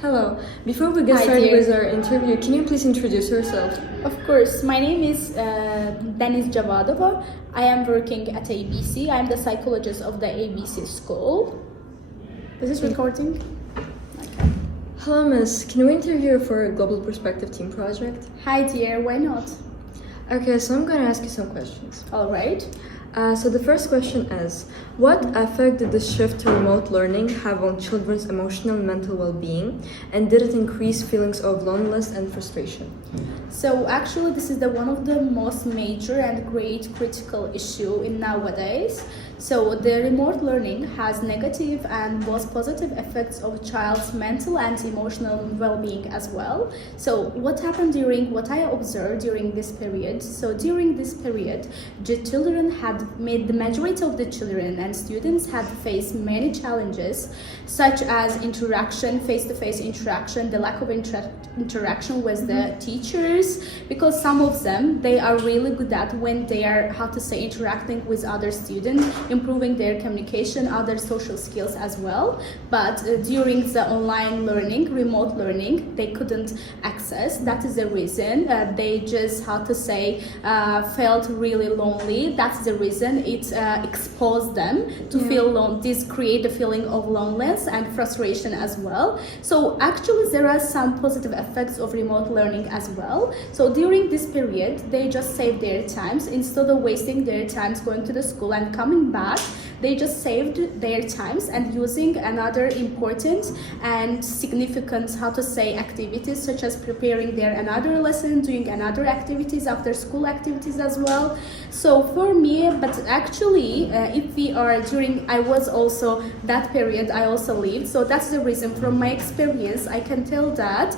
Hello. Before we get Hi, started dear. with our interview, can you please introduce yourself? Of course, my name is Deniz Javadova. I am working at ABC. I am the psychologist of the ABC school. Is this recording? Okay. Hello, Miss. Can we interview you for a Global Perspective Team project? Hi, dear. Why not? Okay, so I'm going to ask you some questions. All right. So the first question is, what effect did the shift to remote learning have on children's emotional and mental well-being, and did it increase feelings of loneliness and frustration? So actually, this is one of the most major and great critical issue in nowadays. So the remote learning has negative and both positive effects of child's mental and emotional well-being as well. So what happened what I observed during this period? So during this period, the majority of the children and students had faced many challenges, such as interaction, face-to-face interaction, the lack of interaction with the teachers, because some of them, they are really good at when they are, interacting with other students, improving their communication, other social skills as well. But during the online learning, remote learning, they couldn't access. That is the reason they just, felt really lonely. That's the reason it exposed them to feel alone. This create a feeling of loneliness and frustration as well. So actually there are some positive effects of remote learning as well. So during this period, they just saved their times. Instead of wasting their times going to the school and coming back, they just saved their times and using another important and significant, activities, such as preparing their another lesson, doing another activities, after school activities as well. So for me, but actually, if we are I was also, that period I also lived. So that's the reason from my experience, I can tell that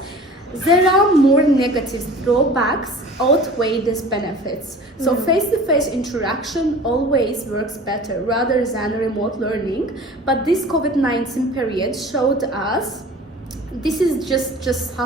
there are more negatives. Drawbacks outweigh these benefits. So face-to-face interaction always works better rather than remote learning. But this COVID-19 period showed us, this is just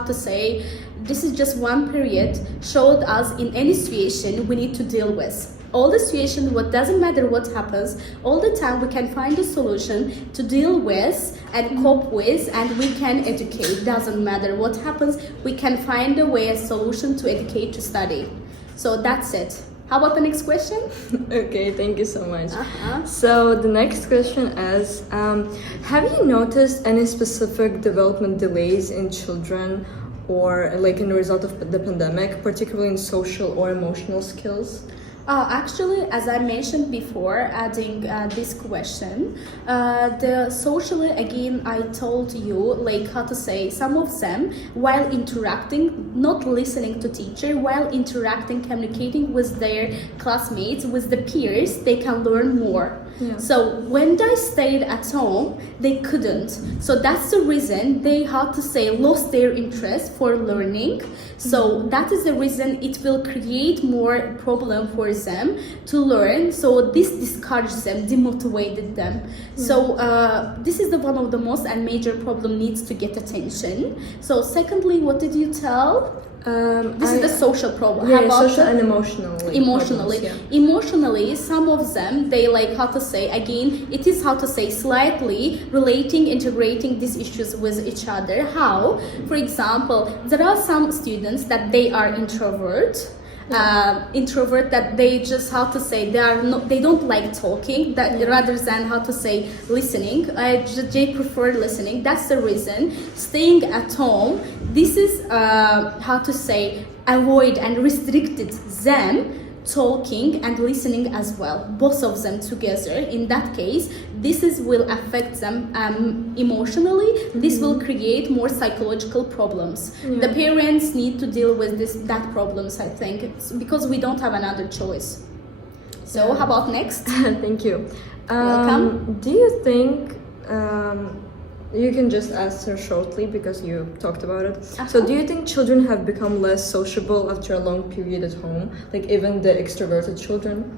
one period, showed us in any situation we need to deal with. All the situation, what doesn't matter what happens, all the time we can find a solution to deal with and cope with, and we can educate. Doesn't matter what happens, we can find a way, a solution to educate, to study. So that's it. How about the next question? Okay, thank you so much. So the next question is, have you noticed any specific development delays in children or like in the result of the pandemic, particularly in social or emotional skills? Actually, as I mentioned before, adding this question, the socially, again, I told you, some of them, while interacting, not listening to teacher, while interacting, communicating with their classmates, with the peers, they can learn more. Yeah. So when they stayed at home, they couldn't. So that's the reason they lost their interest for learning. So that is the reason it will create more problem for them to learn. So this discouraged them, demotivated them. So this is one of the most and major problem needs to get attention. So secondly, what did you tell? This is the social problem. Yeah, how about social and emotionally. Emotionally, problems, emotionally, some of them, they again, it is slightly integrating these issues with each other. How? For example, there are some students that they are introvert that they just they don't like talking, that rather than listening. They prefer listening. That's the reason staying at home, this is avoid and restricted them talking and listening as well, both of them together. In that case, will affect them emotionally. This will create more psychological problems. The parents need to deal with that problems, I think, because we don't have another choice. So how about next? Thank you. Welcome. Do you think you can just answer shortly because you talked about it. So do you think children have become less sociable after a long period at home, like even the extroverted children?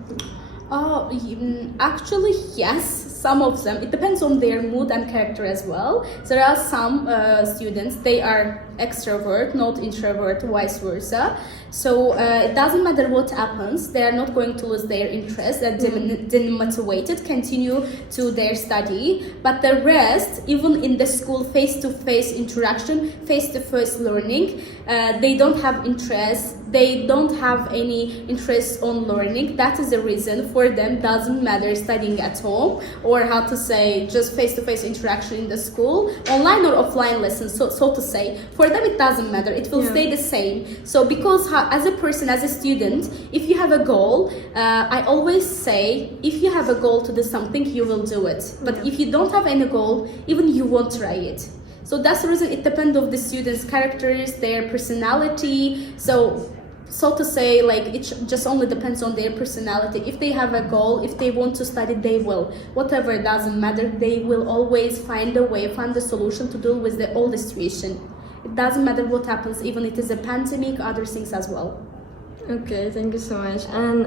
Actually, yes. some of them, it depends on their mood and character as well. There are some students, they are extrovert, not introvert, vice versa. So it doesn't matter what happens, they are not going to lose their interest and demotivated, continue to their study. But the rest, even in the school, face-to-face interaction, face-to-face learning, they don't have interest, they don't have any interest on learning. That is the reason for them doesn't matter studying at home, or how to say, just face-to-face interaction in the school, online or offline lessons, so to say. For them it doesn't matter, it will stay the same. So because as a person, as a student, if you have a goal, I always say, if you have a goal to do something, you will do it. But if you don't have any goal, even you won't try it. So that's the reason it depends on the students' characters, their personality. So to say, like, it just only depends on their personality. If they have a goal, if they want to study, they will. Whatever, doesn't matter, they will always find a way, find a solution to deal with all the situation. It doesn't matter what happens, even if it is a pandemic, other things as well. Okay, thank you so much. And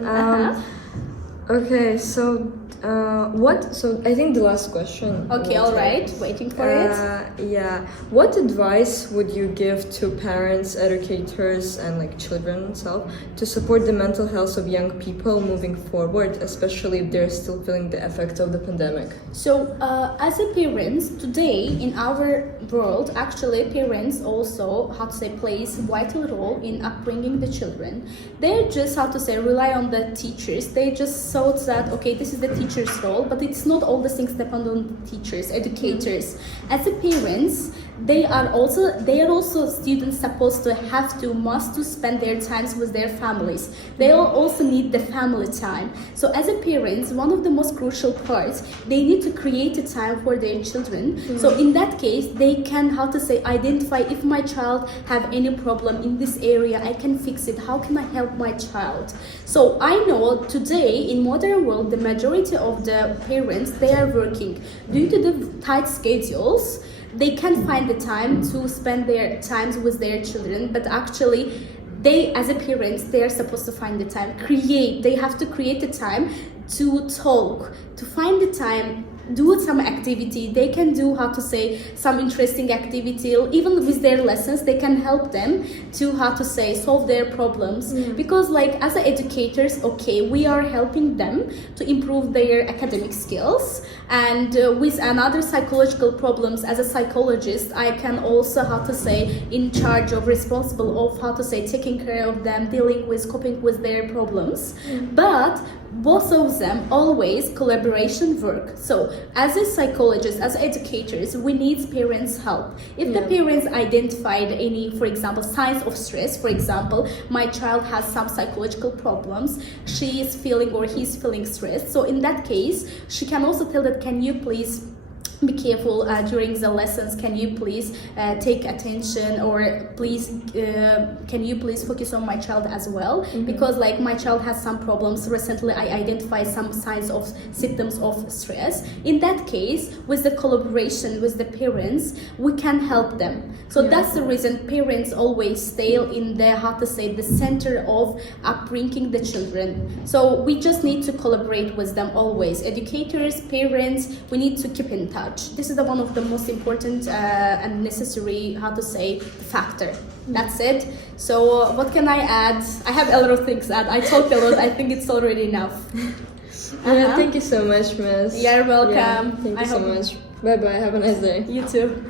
okay, so so I think the last question. Okay, all right, waiting for it. Yeah, what advice would you give to parents, educators, and like children themselves to support the mental health of young people moving forward, especially if they're still feeling the effects of the pandemic? So as a parents today in our world, actually parents also, how to say, plays a vital role in upbringing the children. They just, how to say, rely on the teachers. They just thought that, okay, this is the teacher's role, but it's not all the things depend on teachers, educators. As a parents, they are also students supposed to must to spend their times with their families. They also need the family time. So as a parents, one of the most crucial parts, they need to create a time for their children. So in that case, they can, how to say, identify if my child have any problem in this area, I can fix it. How can I help my child? So I know today in modern world, the majority of the parents, they are working due to the tight schedules. They can find the time to spend their times with their children, but actually they, as a parents, they are supposed to find the time, they have to create the time to talk, to find the time, do some activity. They can do, how to say, some interesting activity, even with their lessons, they can help them to, how to say, solve their problems. Because like as educators, okay, we are helping them to improve their academic skills, and with another psychological problems, as a psychologist, I can also, how to say, in charge of, responsible of, how to say, taking care of them, dealing with, coping with their problems. But both of them always collaboration work. So as a psychologist, as educators, we need parents' help. If the parents identified any, for example, signs of stress, for example, my child has some psychological problems, she is feeling or he's feeling stressed. So in that case, she can also tell that, can you please be careful during the lessons, can you please take attention, or please can you please focus on my child as well, because like my child has some problems. Recently I identified some signs of symptoms of stress. In that case, with the collaboration with the parents, we can help them. So that's the reason parents always stay in the, how to say, the center of upbringing the children. So we just need to collaborate with them always. Educators, parents, we need to keep in touch. This is one of the most important and necessary, how to say, factor. That's it. So what can I add? I have a lot of things to add. I talked a lot. I think it's already enough. Thank you so much, Miss. You're welcome. Thank you so much. Bye bye. Have a nice day. You too.